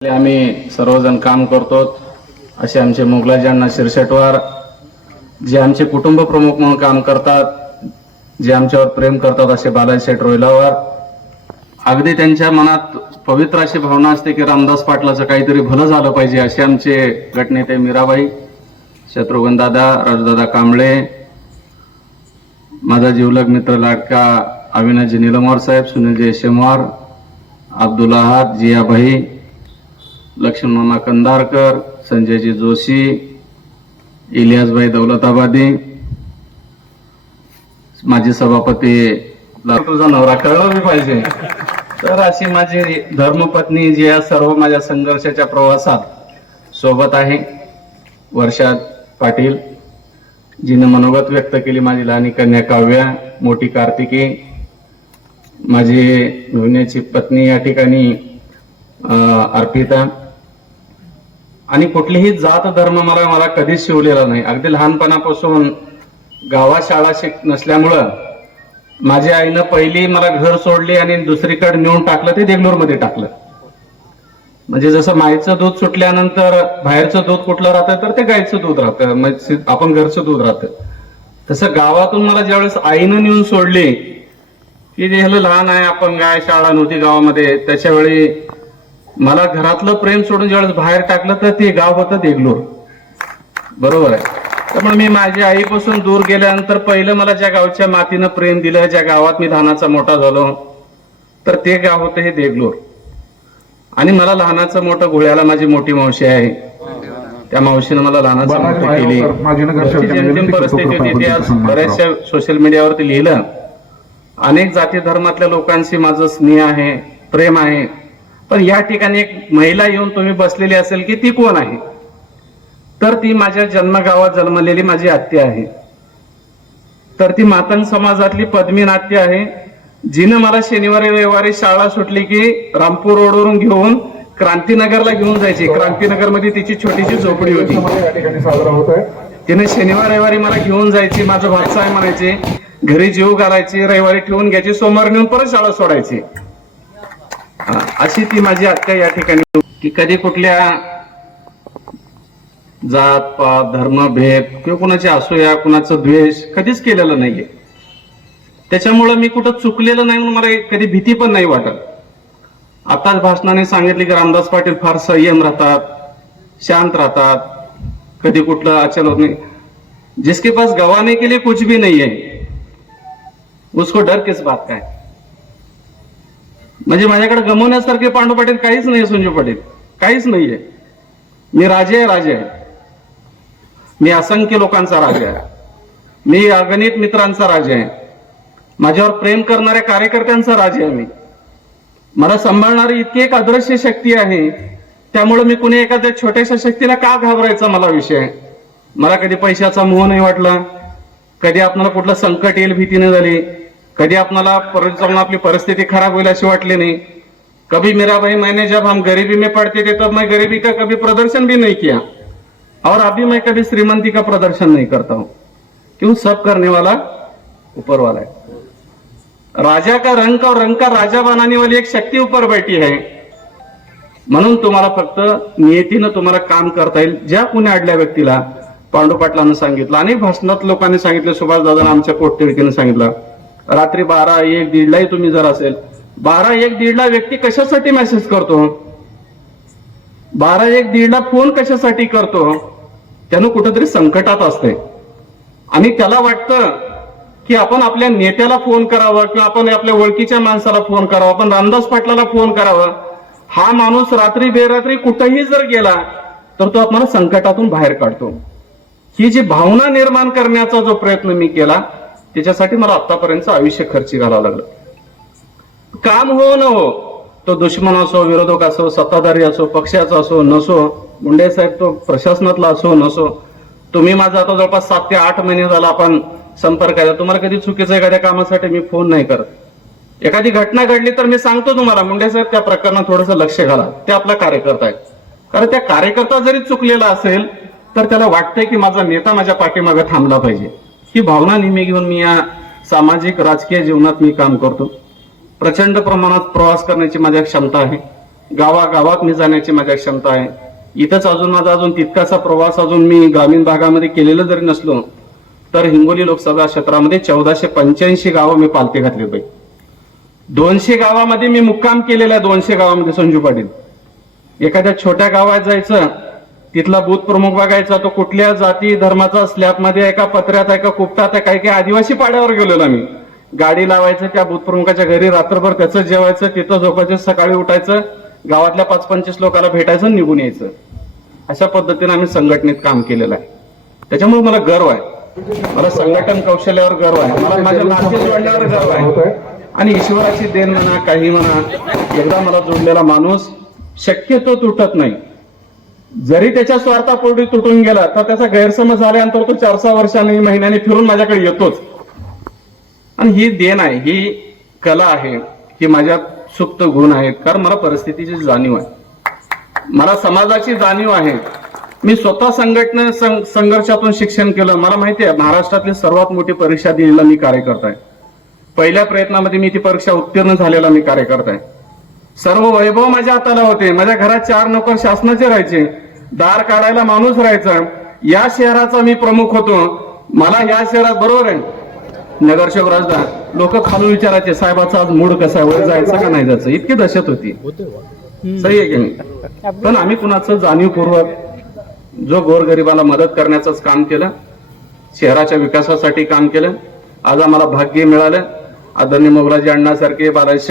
आम्ही सर्वजण काम करतो असे आमचे मोगलाजी अण्णा शिरशेटवार जे आमचे कुटुंब प्रमुख म्हणून काम करतात, जे आमच्यावर प्रेम करतात असे बालाजी शेठ रोहिलावार. अगदी त्यांच्या मनात पवित्र अशी भावना असते की रामदास पाटलाचं काहीतरी भलं झालं पाहिजे. असे आमचे गटनेते मीराबाई, शत्रुघ्न दादा, राजदादा कांबळे, माझा जीवलग मित्र लाडका अविनाशजी निलमवार साहेब, सुनीलजी शेमवार, अब्दुल अहाद, जियाभाई, लक्ष्मण मामा कंदारकर, संजयजी जोशी, इलियासभाई दौलताबादी, माजी सभापती तुझा नवरा कळलं मी पाहिजे. तर अशी माझी धर्मपत्नी जी या सर्व माझ्या संघर्षाच्या प्रवासात सोबत आहे, वर्षा पाटील, जिने मनोगत व्यक्त केली, माझी लहानी कन्या काव्या, मोठी कार्तिकी, माझी मेहुण्याची पत्नी या ठिकाणी अर्पिता. आणि कुठलीही जात धर्म मला कधीच शिवलेला नाही. अगदी लहानपणापासून गावात शाळा नसल्यामुळं माझ्या आईनं पहिली मला घर सोडली आणि दुसरीकडे नेऊन टाकलं, ते देगलूरमध्ये टाकलं. म्हणजे जसं माईचं दूध सुटल्यानंतर बाहेरचं दूध कुठलं राहतं तर ते गायचं दूध राहतं, म्हणजे आपण घरचं दूध राहतं. तसं गावातून मला ज्यावेळेस आईनं नेऊन सोडली की जे लहान आहे, आपण गाय, शाळा नव्हती गावामध्ये, त्याच्यावेळी मला घरातलं प्रेम सोडून ज्यावेळेस बाहेर टाकलं तर ते गाव होतं देगलूर. बरोबर आहे. त्यामुळे मी माझ्या आईपासून दूर गेल्यानंतर पहिलं मला ज्या गावच्या मातीनं प्रेम दिलं, ज्या गावात मी लहानाचा मोठा झालो, तर ते गाव होतं हे देगलूर. आणि मला लहानाचं मोठं घोळ्याला माझी मोठी मावशी आहे, त्या मावशीनं मला लहानाचं मोठं केली. जेमतेम परिस्थिती होती, ते आज बऱ्याचशा सोशल मीडियावरती लिहिलं. अनेक जाती धर्मातल्या लोकांशी माझं स्नेह आहे, प्रेम आहे. पण या ठिकाणी एक महिला येऊन तुम्ही बसलेली असेल की ती कोण आहे, तर ती माझ्या जन्मगावात जन्मलेली माझी आत्या आहे. तर ती मातंग समाजातली पद्मी नाट्य आहे, जिनं मला शनिवारी रविवारी शाळा सुटली की रामपूर रोडवरून घेऊन क्रांतीनगरला घेऊन जायची. क्रांतीनगरमध्ये तिची छोटीशी झोपडी होती, तिने शनिवार रविवारी मला घेऊन जायची. माझं भातसा आहे म्हणायचे, घरी जीव घालायची, रविवारी ठेवून घ्यायची, सोमवार नेऊन परत शाळा सोडायची. अशी ती माझी आत्या या ठिकाणी. की कधी कुठल्या जात पात धर्म भेद किंवा कुणाची असूया, कुणाचं द्वेष कधीच केलेलं नाहीये. त्याच्यामुळं मी कुठं चुकलेलं नाही म्हणून मला कधी भीती पण नाही वाटत. आताच भाषणाने सांगितले की रामदास पाटील फार संयम राहतात, शांत राहतात, कधी कुठलं अचल होत नाही. जिसके पास गवाने के लिए कुछ भी नहीं है उसको डर किस बात का है. म्हणजे माझ्याकडे गमवण्यासारखे पांडू पाटील काहीच नाही, संजू पाटील काहीच नाहीये. मी राजे आहे, मी असंख्य लोकांचा राजा आहे, मी अगणित मित्रांचा राजा आहे, माझ्यावर प्रेम करणाऱ्या कार्यकर्त्यांचा राजा आहे. मला सांभाळणारी इतकी एक अदृश्य शक्ती आहे. त्यामुळे मी कुणी एखाद्या छोट्याशा शक्तीला का घाबरायचा मला विषय. मला कधी पैशाचा मोह नाही वाटला, कधी आपल्याला कुठलं संकट येईल भीती नाही झाली, कधी आपल्याला परत जाऊन आपली परिस्थिती खराब होईल अशी वाटली नहीं. कभी मेरा भाई, मैंने जब हम गरीबी में पड़ते थे तब मैं गरीबी का कभी प्रदर्शन भी नहीं किया, और अभी मैं कभी श्रीमंती का प्रदर्शन नहीं करता हूं. क्यों? सब करने वाला ऊपर वाला है. राजा का रंग और रंग का राजा बनाने वाली एक शक्ती ऊपर बैठी है. म्हणून तुम्हाला फक्त नियतीनं तुम्हाला काम करता येईल. ज्या कुणी अडल्या व्यक्तीला पांडू पाटलांना सांगितलं, अनेक भाषणात लोकांनी सांगितलं, सुभाष दादांना आमच्या पोटतिडकीने सांगितलं, रात्री 12, 1, 1:30 तुम्ही जर असेल, 12, 1, 1:30 व्यक्ती कशासाठी मेसेज करतो, 12, 1, 1:30 फोन कशासाठी करतो, त्यानं कुठेतरी संकटात असते. आणि त्याला वाटतं की आपण आपल्या नेत्याला फोन करावा किंवा आपण आपल्या ओळखीच्या माणसाला फोन करावा, आपण रामदास पाटलाला फोन करावा. हा माणूस रात्री बेरात्री कुठेही जर गेला तर तो आपल्याला संकटातून बाहेर काढतो. ही जी भावना निर्माण करण्याचा जो प्रयत्न मी केला, त्याच्यासाठी मला आतापर्यंत आयुष्य खर्ची घालावं लागलं. काम हो न हो, तो दुश्मन असो, विरोधक असो, सत्ताधारी असो, पक्षाचा असो नसो, मुंडे साहेब तो प्रशासनातला असो नसो, तुम्ही माझा आता जवळपास 7 ते 8 महिने झाला आपण संपर्क आहे. तुम्हाला कधी चुकीचं एखाद्या कामासाठी मी फोन नाही करत. एखादी घटना घडली तर मी सांगतो तुम्हाला, मुंडे साहेब त्या प्रकरणात थोडंसं लक्ष घाला, ते आपला कार्यकर्ता आहे. कारण त्या कार्यकर्ता जरी चुकलेला असेल तर त्याला वाटतंय की माझा नेता माझ्या पाठीमागे थांबला पाहिजे. ही भावना नेहमी घेऊन मी या सामाजिक राजकीय जीवनात मी काम करतो. प्रचंड प्रमाणात प्रवास करण्याची माझ्या क्षमता आहे. गावागावात मी जाण्याची माझ्या क्षमता आहे. इथंच अजून माझा तितकासा प्रवास अजून मी ग्रामीण भागामध्ये केलेलं जरी नसलो तर हिंगोली लोकसभा क्षेत्रामध्ये 1485 गावं मी पालथे घातले बाई. 200 गावामध्ये मी मुक्काम केलेला आहे. 200 गावामध्ये संजू पाटील. एखाद्या छोट्या गावात जायचं, तिथला बूथ प्रमुख बघायचा, तो कुठल्या जाती धर्माचा, स्लॅबमध्ये आहे का, पत्र्यात आहे का, कुपटात आहे, काही काही आदिवासी पाड्यावर गेलेलो आम्ही. गाडी लावायचं, त्या बूथ प्रमुखाच्या घरी रात्रभर त्याचं जेवायचं, तिथं झोपायचं, सकाळी उठायचं, गावातल्या 5-25 लोकांना भेटायचं, निघून यायचं. अशा पद्धतीने आम्ही संघटनेत काम केलेलं आहे. त्याच्यामुळे मला गर्व आहे. मला संघटन कौशल्यावर गर्व आहे. मला माझ्या नाते जोडण्यावर गर्व आहे. आणि ईश्वराची देण म्हणा, काही म्हणा, एकदा मला जोडलेला माणूस शक्यतो तुटत नाही. जरी त्याच्या स्वार्थापोटी तुटून गेला तर त्याचा गैरसमज झाल्यानंतर तो 4-6 वर्षांनी, महिन्याने फिरून माझ्याकडे येतोच. आणि ही देण आहे, ही कला आहे, ही माझ्यात सुप्त गुण आहेत. कारण मला परिस्थितीची जाणीव आहे, मला समाजाची जाणीव आहे. मी स्वतः संघर्षातून शिक्षण केलं. मला माहिती आहे महाराष्ट्रातली सर्वात मोठी परीक्षा दिलेला मी कार्यकर्ता आहे. पहिल्या प्रयत्नामध्ये मी ती परीक्षा उत्तीर्ण झालेला मी कार्यकर्ता आहे. सर्व वैभव माझ्या हाताला होते. माझ्या घरात 4 नोकर शासनाचे राहायचे, दार काढायला माणूस राहायचा. या शहराचा मी प्रमुख होतो. मला या शहरात, बरोबर आहे, नगरसेवक राजदा, लोक खालून विचारायचे साहेबाचा आज मूड कसा आहे, वर जायचं का नाही जायचं, इतकी दहशत होती. सही आहे की नाही? पण आम्ही कुणाचं जाणीवपूर्वक जो गोरगरिबाला मदत करण्याचंच काम केलं, शहराच्या विकासासाठी काम केलं. आज आम्हाला भाग्य मिळालं. आदरणीय मोगलाजी अण्णासारखे, बालाजी